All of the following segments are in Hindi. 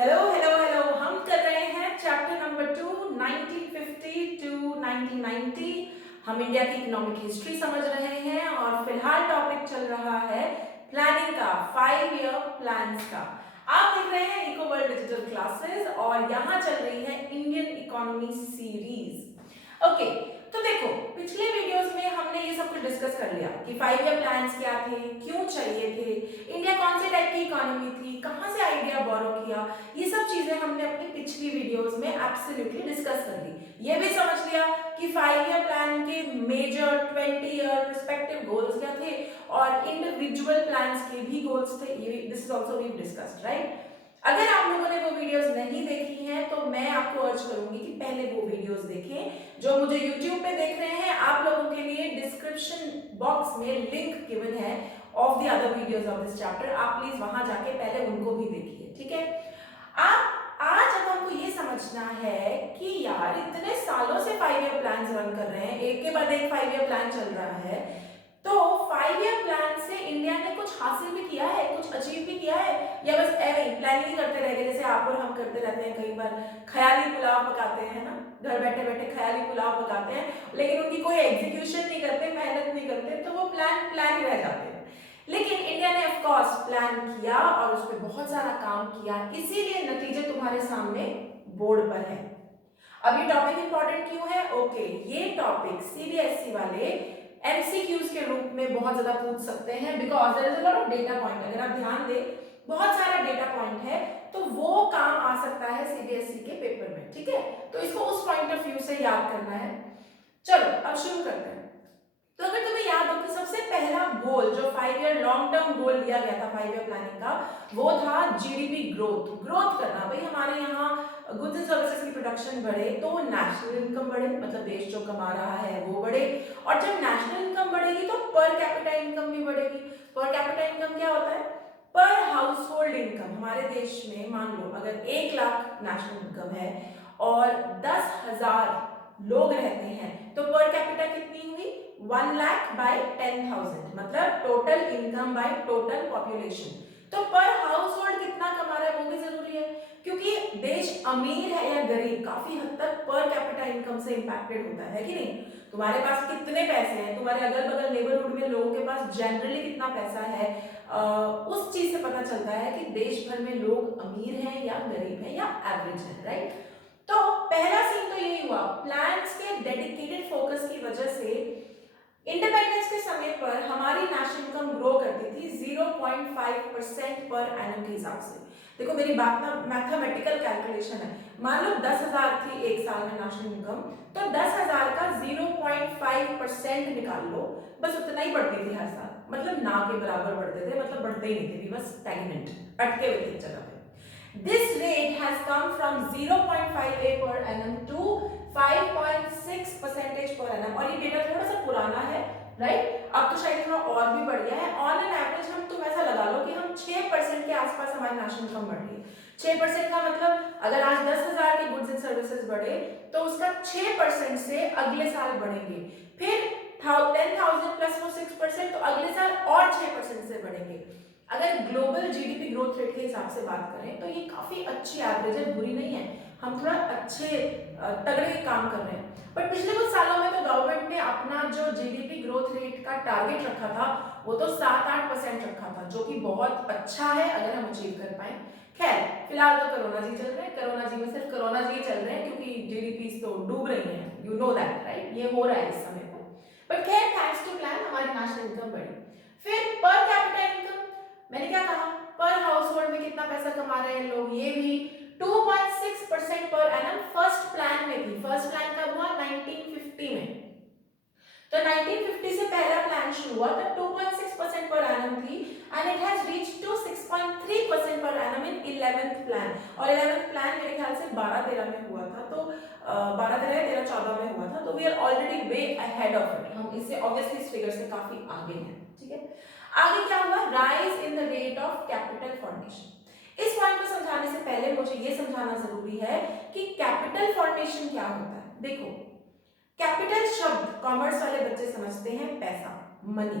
हेलो हेलो हेलो, हम कर रहे हैं चैप्टर नंबर 2 1950 टू 1990। हम इंडिया की इकोनॉमिक हिस्ट्री समझ रहे हैं और फिलहाल टॉपिक चल रहा है प्लानिंग का, 5 ईयर प्लान्स का। आप देख रहे हैं इको वर्ल्ड डिजिटल क्लासेस और यहाँ चल रही है इंडियन इकोनॉमी सीरीज। ओके, तो देखो पिछले वीडियोस में हमने ये सब कुछ डिस्कस कर लिया कि 5 ईयर प्लान्स क्या थे, क्यों चाहिए थे, इंडिया कौन से टाइप की इकोनॉमी थी, कहाँ से आइडिया बोरो किया। ये सब चीजें हमने अपनी पिछली वीडियोस में एब्सोल्युटली डिस्कस कर ली। ये भी समझ लिया कि 5 ईयर प्लान के मेजर 20 ईयर पर्सपेक्टिव गोल्स क्या थे और इंडिविजुअल प्लान्स के भी गोल्स थे। ये this is also we discussed, right. अगर आप लोगों ने वो वीडियोस नहीं देखी हैं तो मैं आपको अर्ज करूंगी कि पहले वो वीडियोस देखें। जो मुझे YouTube पे देख रहे हैं, आप लोगों के लिए डिस्क्रिप्शन बॉक्स में लिंक गिवन है of the other videos of this chapter. आप प्लीज वहां जाके पहले उनको भी देखिए, ठीक है। आप आज अब हमको ये समझना है कि यार इतने सालों से 5 ईयर प्लान रन कर रहे हैं, एक के बाद एक 5 ईयर प्लान चल रहा है, तो 5 ईयर प्लान से इंडिया ने कुछ हासिल भी किया है, कुछ अचीव भी किया है, या बस ऐसे ही प्लानिंग करते रह गए जैसे आप और हम करते रहते हैं। कई बार ख्याली पुलाव पकाते हैं ना, घर बैठे बैठे ख्याली पुलाव पकाते हैं, लेकिन उनकी कोई एग्जीक्यूशन नहीं करते, मेहनत नहीं करते, तो वो प्लान ही रह जाते हैं। लेकिन इंडिया ने ऑफ कोर्स प्लान किया और उस पर बहुत सारा काम किया, इसीलिए नतीजे तुम्हारे सामने बोर्ड पर है। अब ये टॉपिक इंपॉर्टेंट क्यों है? ओके, ये टॉपिक सीबीएसई वाले एमसीक्यूज के रूप में बहुत ज्यादा पूछ सकते हैं, because there is a lot of data point. अगर आप ध्यान दें, बहुत सारा डेटा पॉइंट है, तो वो काम आ सकता है सीबीएसई के पेपर में, ठीक है। तो इसको उस पॉइंट ऑफ व्यू से याद करना है। चलो अब शुरू करते हैं। तो अगर तुम्हें याद हो कि सबसे पहला गोल जो 5 ईयर लॉन्ग टर्म गोल लिया गया था 5 ईयर प्लानिंग का, वो था जीडीपी ग्रोथ। ग्रोथ करना, भाई हमारे यहाँ गुड्स एंड सर्विसेज की प्रोडक्शन बढ़े तो नेशनल इनकम बढ़े, मतलब देश जो कमा रहा है वो बढ़े, और जब नेशनल इनकम बढ़ेगी तो पर कैपिटा इनकम भी बढ़ेगी। पर कैपिटा इनकम क्या होता है? पर हाउस होल्ड इनकम। हमारे देश में मान लो अगर 1 लाख नेशनल इनकम है और 10,000 लोग रहते हैं, तो पर कैपिटा कितनी हुई? 1 लाख बाय 10,000, मतलब total income by total population. तो पर हाउस होल्ड कितना कमा रहा है वो भी जरूरी है, क्योंकि देश अमीर है या गरीब काफी हद तक पर कैपिटा इनकम से इंपैक्टेड होता है कि नहीं। तुम्हारे पास कितने पैसे हैं, तुम्हारे अगल बगल नेबरहुड में लोगों के पास जनरली कितना पैसा है, उस चीज से पता चलता है कि देश भर में लोग अमीर हैं या गरीब हैं या एवरेज है, राइट। तो पहला सीन तो यही हुआ, प्लान्स के डेडिकेटेड फोकस की वजह से इंडिपेंडेंस के समय पर हमारी नेशनल इनकम ग्रो करती थी 0.5% पर एनम के हिसाब से। देखो मेरी बात ना मैथमेटिकल कैलकुलेशन है। मान लो 10,000 थी एक साल में नेशनल इनकम, तो 10,000 का 0.5% निकाल लो, बस उतना ही बढ़ती थी हर साल, मतलब ना के बराबर बढ़ते थे, मतलब बढ़ते ही नहीं थे, बस स्टैग्नेंट, अटके हुए थे एक जगह पे। This rate has come from 0.58 per annum to 5.6 percentage पर annum, और ये डेटा थोड़ा सा पुराना है, राइट। अब तो शायद थोड़ा और भी बढ़ गया है। ऑन एन एवरेज हम तुम ऐसा लगा लो कि हम 6% के आसपास हमारी नेशनल इनकम बढ़ रही है। 6% का मतलब अगर आज 10,000 के गुड्स एंड सर्विसेज बढ़े तो उसका 6% से अगले साल बढ़ेंगे, फिर 10,000 प्लस वो 6%, तो अगले साल और 6% से बढ़ेंगे। अगर ग्लोबल जीडीपी ग्रोथ रेट के हिसाब से बात करें तो ये काफी अच्छी एवरेज है, बुरी नहीं है। हम थोड़ा अच्छे तगड़े काम कर रहे हैं। बट पिछले कुछ सालों में तो गवर्नमेंट ने अपना जो जीडीपी ग्रोथ रेट का टारगेट रखा था वो तो 7-8% रखा था, जो कि बहुत अच्छा है अगर हम अचीव कर पाए। खैर फिलहाल तो कोरोना जी चल रहे हैं, कोरोना जी में सिर्फ कोरोना जी चल रहे हैं क्योंकि जीडीपी तो डूब रही है, यू नो दैट, राइट। ये हो रहा है इस समय पर। बट खैर थैंक्स टू प्लान हमारी नेशनल इनकम बढ़ी। फिर पर कैपिटा इनकम, मैंने क्या कहा, पर हाउस होल्ड में कितना पैसा कमा रहे हैं लोग, ये भी 2.6% पर एनम फर्स्ट प्लान में थी। फर्स्ट प्लान कब हुआ? 1950 में। तो 1950 से पहला प्लान शुरू हुआ तब 2.6% पर एनम थी, and it has reached to 6.3% per annum in 11th plan. और 11th प्लान मेरे ख्याल से 12-13 में हुआ था, तो 12-13-13-14 में हुआ था, तो we are already way ahead of it. हम इससे ऑब्वियसली इस फिगर से काफी आगे हैं, ठीक है। आगे क्या हुआ? Rise in the rate of capital formation. इस पॉइंट को समझाने से पहले मुझे यह समझाना जरूरी है कि कैपिटल फॉर्मेशन क्या होता है। देखो कैपिटल शब्द कॉमर्स वाले बच्चे समझते हैं पैसा, मनी।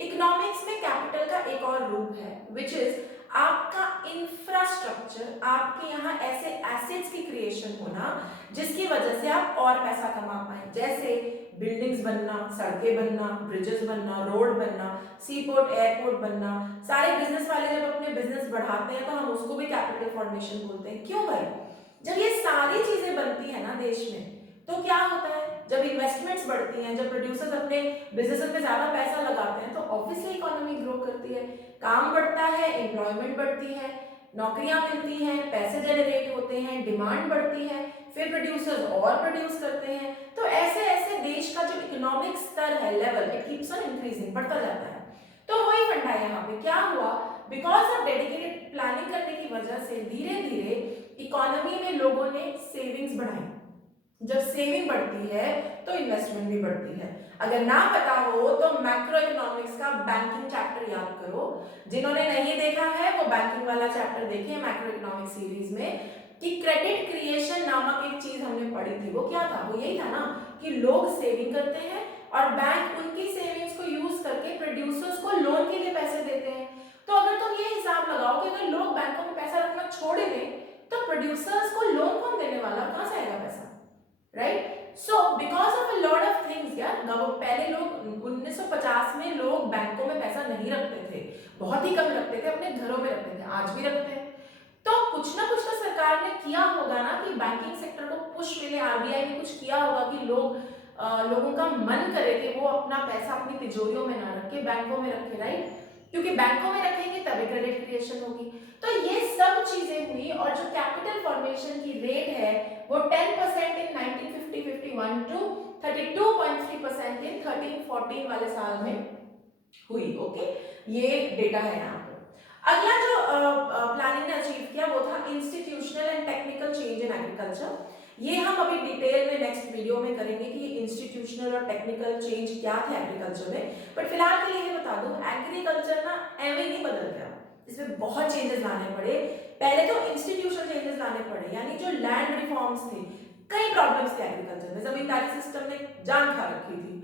इकोनॉमिक्स में कैपिटल का एक और रूप है विच इज आपका इंफ्रास्ट्रक्चर। इंफ्रास्ट्रक्चर, आपके यहाँ ऐसे एसेट्स की क्रिएशन होना जिसकी वजह से आप और पैसा कमा पाए, जैसे बिल्डिंग्स बनना, सड़कें बनना, ब्रिजेस बनना, रोड बनना, सीपोर्ट एयरपोर्ट बनना। सारे बिजनेस वाले जब अपने बिजनेस बढ़ाते हैं तो हम उसको भी कैपिटल फॉर्मेशन बोलते हैं। क्यों भाई? जब ये सारी चीजें बनती है ना देश में, तो क्या होता है, जब इन्वेस्टमेंट्स बढ़ती हैं, जब प्रोड्यूसर्स अपने बिजनेस में ज्यादा पैसा लगाते हैं, तो ऑब्वियसली इकोनॉमी ग्रो करती है, काम बढ़ता है, एम्प्लॉयमेंट बढ़ती है, नौकरियां मिलती हैं, पैसे जनरेट होते हैं, डिमांड बढ़ती है, फिर प्रोड्यूसर्स और प्रोड्यूस करते हैं। तो ऐसे ऐसे देश का जो इकोनॉमिक स्तर है, level, it keeps on increasing, बढ़ता जाता है। तो वही फंडा है यहाँ पे। क्या हुआ, बिकॉज ऑफ डेडिकेटेड प्लानिंग करने की वजह से धीरे धीरे इकोनॉमी में लोगों ने सेविंग्स बढ़ाई। जब सेविंग बढ़ती है तो इन्वेस्टमेंट भी बढ़ती है। अगर ना पता हो तो मैक्रो इकोनॉमिक्स का बैंकिंग चैप्टर याद करो। जिन्होंने नहीं देखा है वो बैंकिंग वाला चैप्टर देखें मैक्रो इकोनॉमिक्स सीरीज में, कि क्रेडिट क्रिएशन नामक एक चीज हमने पढ़ी थी। वो क्या था? वो यही था ना कि लोग सेविंग करते हैं और बैंक उनकी सेविंग्स को यूज करके प्रोड्यूसर्स को लोन के लिए पैसे देते हैं। तो अगर तुम ये हिसाब लगाओ कि अगर लोग बैंकों में पैसा रखना छोड़ दें तो प्रोड्यूसर्स को लोन कौन देने वाला, कहां से आएगा पैसा, right? So because of a lot of things यार, पहले लोग 1950 में लोग बैंकों में पैसा नहीं रखते थे, बहुत ही कम रखते थे, अपने घरों में रखते थे, आज भी रखते हैं। तो कुछ ना कुछ तो सरकार ने किया होगा ना कि बैंकिंग सेक्टर को पुश मिले, आरबीआई ने कुछ किया होगा कि लोगों का मन करे कि वो अपना पैसा अपनी तिजोरियों में ना रखे, बैंकों में रखे, राइट? क्योंकि बैंकों में रखेंगे तभी क्रेडिट क्रिएशन होगी। तो ये सब चीजें हुई और जो कैपिटल फॉर्मेशन की रेट है वो 10% इन 1950-51 टू 32.3% इन 13-14 वाले साल में हुई। ओके, ये डेटा है यहाँ पर। अगला जो प्लानिंग ने अचीव किया वो था institutional and technical change in agriculture. ये हम अभी डिटेल में नेक्स्ट वीडियो में करेंगे कि इंस्टीट्यूशनल और टेक्निकल चेंज क्या थे एग्रीकल्चर में। बट फिलहाल के लिए बता दूं, एग्रीकल्चर ना एवं नहीं बदल गया, इसमें बहुत चेंजेस लाने पड़े। पहले तो इंस्टीट्यूशनल चेंजेस लाने पड़े, यानी जो लैंड रिफॉर्म्स थे, कई प्रॉब्लम्स थे एग्रीकल्चर में, जमींदारी सिस्टम ने जान खा रखी थी,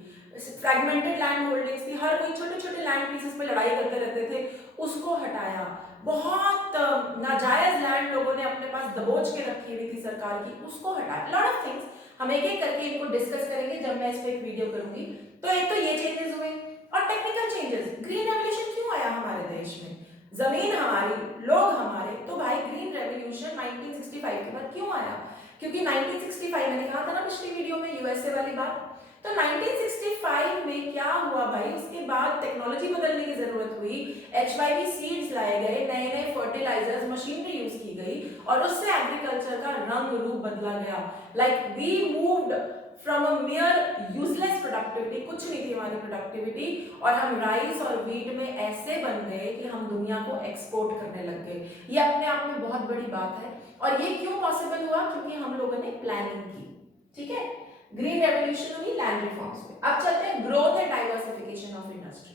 फ्रैगमेंटेड लैंड होल्डिंग्स थी, हर कोई छोटे छोटे लैंड पीसेस पे लड़ाई करते रहते थे, उसको हटाया। बहुत नाजायज लैंड लोगों ने अपने पास दबोच के रखी हुई थी सरकार की, उसको हटाया। लॉट ऑफ थिंग्स हम एक एक करके इनको डिस्कस करेंगे जब मैं इस पे एक वीडियो करूंगी। तो एक तो ये चेंजेस हुए और टेक्निकल चेंजेस। ग्रीन रेवोल्यूशन क्यों आया हमारे देश में? जमीन हमारी, लोग हमारे, तो भाई ग्रीन रेवोल्यूशन 1965 के बाद क्यों आया? क्योंकि 1965 मैंने कहा था ना पिछली वीडियो में, यूएसए वाली बात। तो 1965 में क्या हुआ भाई, उसके बाद टेक्नोलॉजी बदलने की जरूरत हुई, HYV सीड्स लाए गए, नए नए फर्टिलाइजर्स, मशीनरी यूज की गई और उससे एग्रीकल्चर का रंग रूप बदला गया। Like we moved from a mere useless productivity, कुछ नहीं थी हमारी प्रोडक्टिविटी, और हम राइस और व्हीट में ऐसे बन गए कि हम दुनिया को एक्सपोर्ट करने लग गए। ये अपने आप में बहुत बड़ी बात है। और ये क्यों पॉसिबल हुआ? क्योंकि हम लोगों ने प्लानिंग की। ठीक है, ग्रीन रेवोल्यूशन हुई लैंड रिफॉर्म्स में। अब चलते हैं growth and diversification of industry.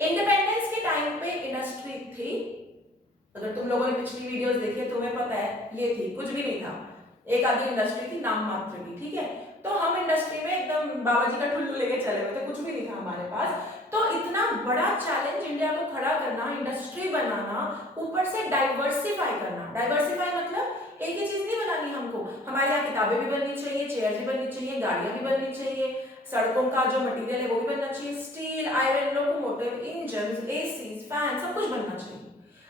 Independence के टाइम पे इंडस्ट्री थी, अगर तुम लोगों ने पिछली वीडियोस देखी है तुम्हें पता है, ये थी, कुछ भी नहीं था, एक आधी इंडस्ट्री थी नाम मात्र की। ठीक है, तो हम इंडस्ट्री में एकदम बाबा जी का ठुल्लू लेके चले हुए थे, कुछ भी नहीं था हमारे पास। तो इतना बड़ा चैलेंज इंडिया को खड़ा करना, इंडस्ट्री बनाना, ऊपर से डाइवर्सिफाई करना। डाइवर्सिफाई मतलब एक ही चीज नहीं बनानी हमको, हमारे यहाँ किताबें भी बननी चाहिए, चेयर भी बननी चाहिए, गाड़ियां भी बननी चाहिए, सड़कों का जो मटेरियल है वो भी बनना चाहिए, steel, iron, locomotive, engine, AC, fan, सब कुछ बनना चाहिए।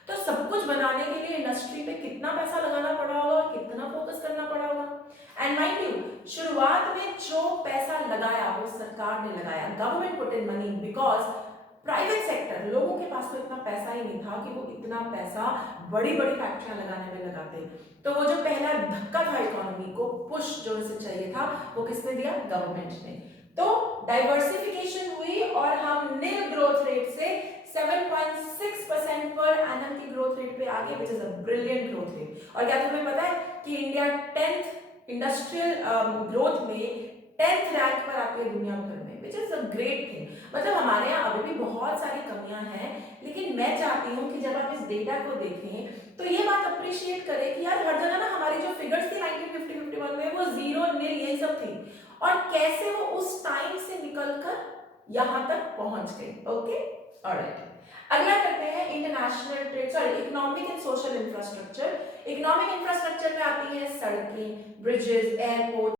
तो सब कुछ बनाने के लिए इंडस्ट्री पे कितना पैसा लगाना पड़ा होगा, कितना फोकस करना पड़ा होगा। एंड माइंड यू, शुरुआत में जो पैसा लगाया वो सरकार ने लगाया, government put in money, because private sector, लोगों के पास तो इतना पैसा ही नहीं था कि वो इतना पैसा बड़ी बड़ी फैक्ट्रियां लगाने में लगाते। तो वो जो पहला धक्का था इकोनॉमी को पुश जो इसे चाहिए था, वो किसने दिया? गवर्नमेंट ने। तो डाइवर्सिफिकेशन हुई और हम नील ग्रोथ रेट से 7.6% पर एनम की ग्रोथ रेट पे आ गए, which is a brilliant growth rate. और क्या तुम्हें पता है कि इंडिया 10th इंडस्ट्रियल ग्रोथ में 10th रैंक पर आती है दुनिया भर में, which is a great thing. मतलब हमारे यहाँ अभी भी बहुत सारी कमियां हैं, लेकिन मैं चाहती हूँ कि जब आप इस डेटा को देखें तो ये बात अप्रिशिएट करें कि यार हर जगह ना हमारी जो फिगर्स थी 1950-51 में, वो 0, नील, यही सब थी, और कैसे वो उस टाइम से निकलकर यहां तक पहुंच गई। Okay, alright. अगला करते हैं international trade, sorry, economic and social infrastructure. Economic infrastructure में आती है सड़कें, ब्रिजेस, एयरपोर्ट,